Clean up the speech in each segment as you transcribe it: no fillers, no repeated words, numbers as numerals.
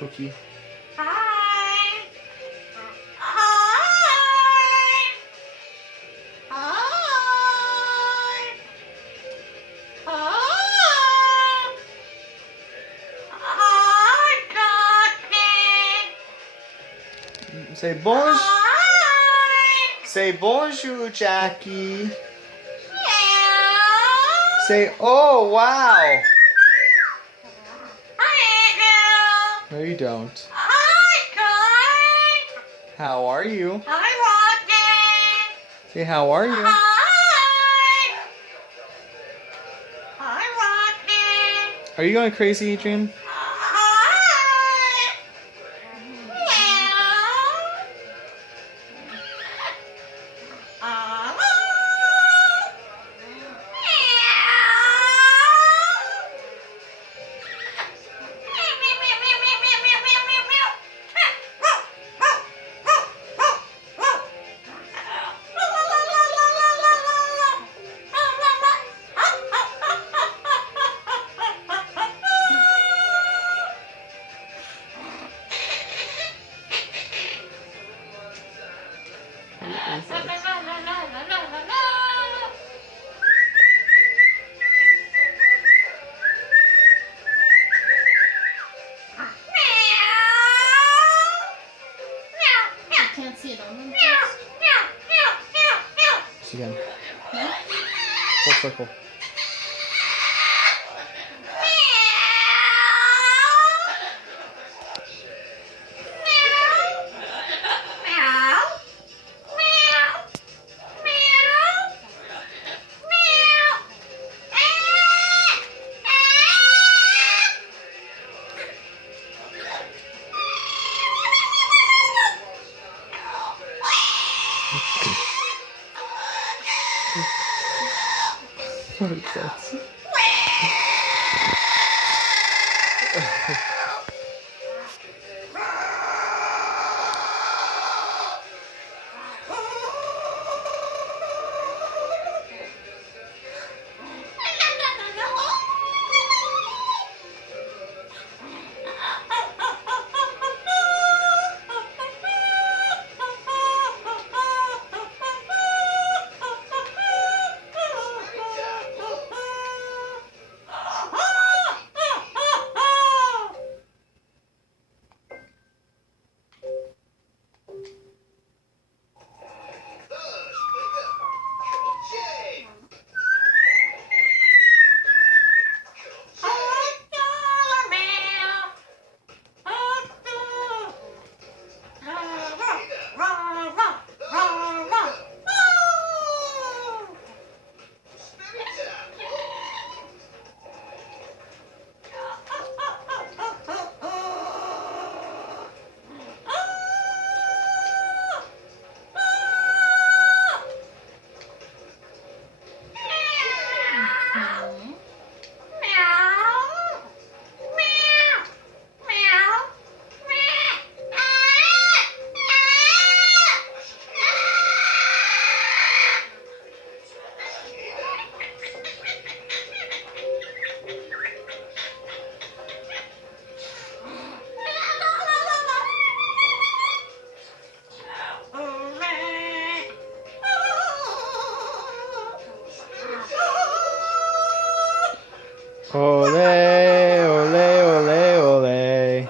cookie. Hi. Hi. Hi. Hi. Hi, Cookie. Say bonjour. Hi. Say bonjour, Jackie. Meow. Say, oh, wow. Hi, Angel. No, you don't. Hi, Cookie. How are you? Hi, Rocky. Say, how are you? Hi. Hi, Rocky. Are you going crazy, Adrian? Hi. Meow. Can't see it on them. Yes, again. Full circle. What is that? Ole, ole, ole, ole.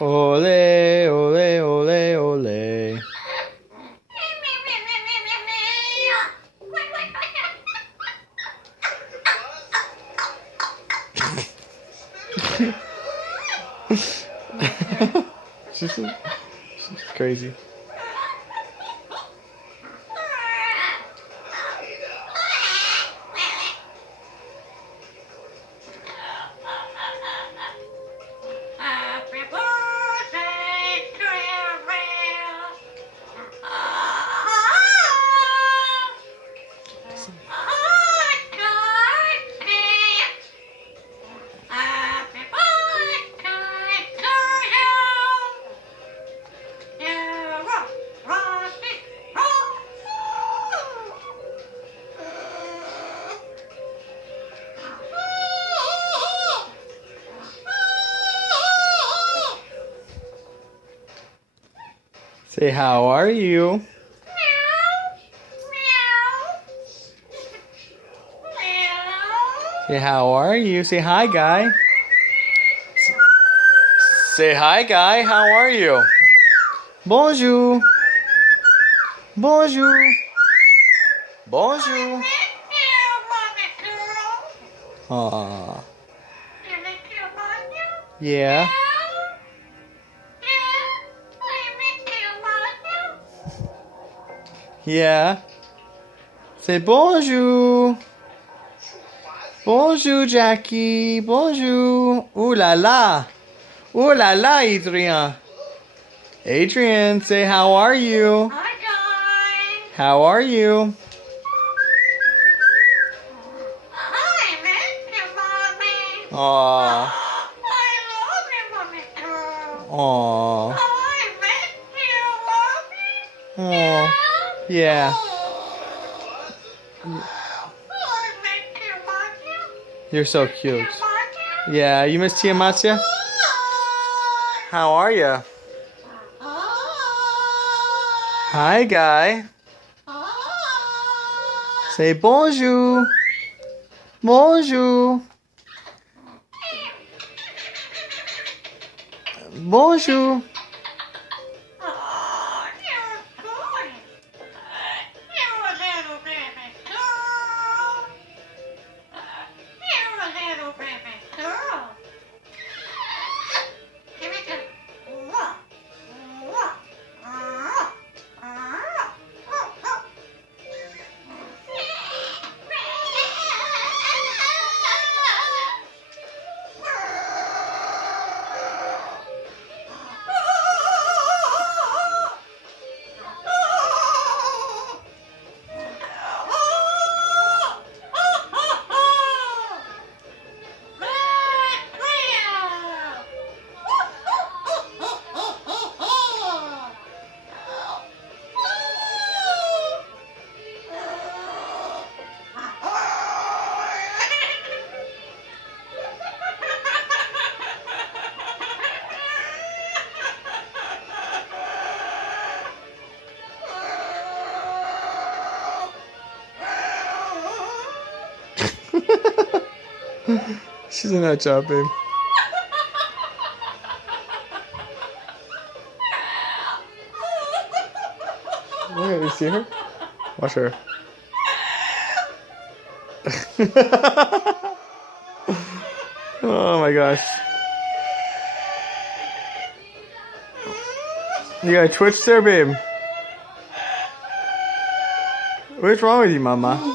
Ole, ole, ole, ole. she's crazy. Say, how are you? Say, how are you? Say, hi, guy. Say, hi, guy. How are you? Bonjour. Bonjour. Bonjour. Aw. Yeah. Yeah. Say bonjour. Bonjour, Jackie. Bonjour. Ooh la la. Ooh la la, Adrian. Adrian, say how are you? How are you? Aww. Aww. Aww. Yeah. You're so cute. Yeah, you miss Tia Matya? How are you? Hi, guy. Say bonjour. Bonjour. Bonjour. She's a nut job, babe. Look at you, see her? Watch her. Oh my gosh. You got a twitch there, babe? What's wrong with you, mama?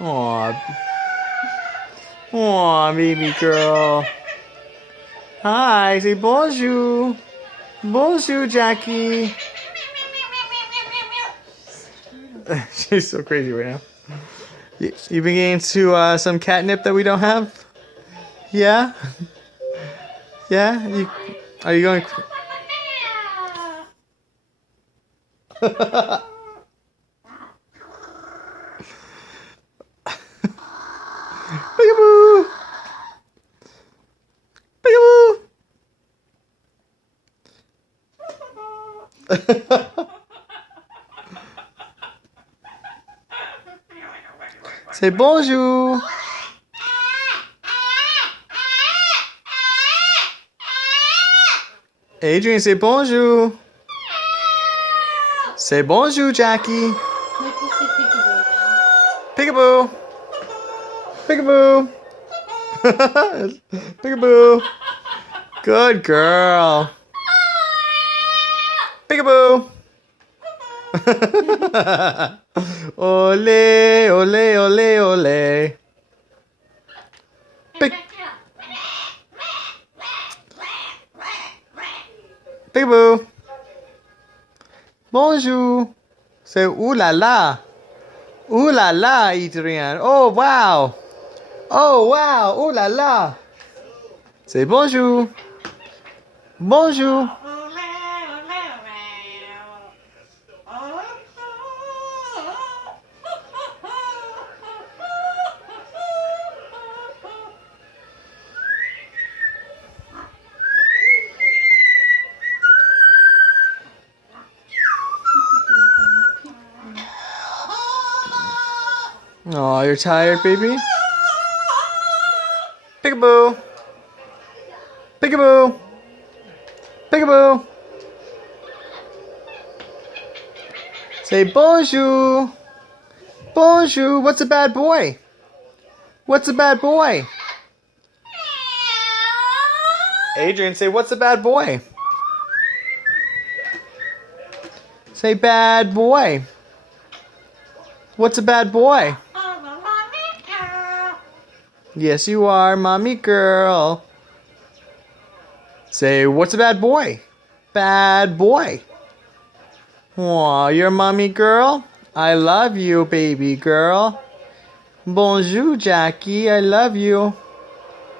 Aw. Aw, baby girl. Hi, say bonjour. Bonjour, Jackie. She's so crazy right now. You been getting to some catnip that we don't have? Yeah? Yeah? Are you going... Peekaboo! Peekaboo! Say bonjour. Adrian, say bonjour. Say bonjour, Jackie. Peekaboo. Peekaboo. Peekaboo. Good girl. Peekaboo. Ole, ole, ole, ole. Peekaboo. Bonjour. Say ooh la la. Ooh la la, Adrian. Oh wow. Oh wow. Ooh la la. Say bonjour. Bonjour. Oh, you're tired, baby? Peekaboo. Peekaboo. Peekaboo. Say bonjour. Bonjour. What's a bad boy? What's a bad boy? Adrian, say what's a bad boy? Say bad boy. What's a bad boy? Yes, you are, mommy girl. Say, what's a bad boy? Bad boy. Aw, you're a mommy girl? I love you, baby girl. Bonjour, Jackie. I love you.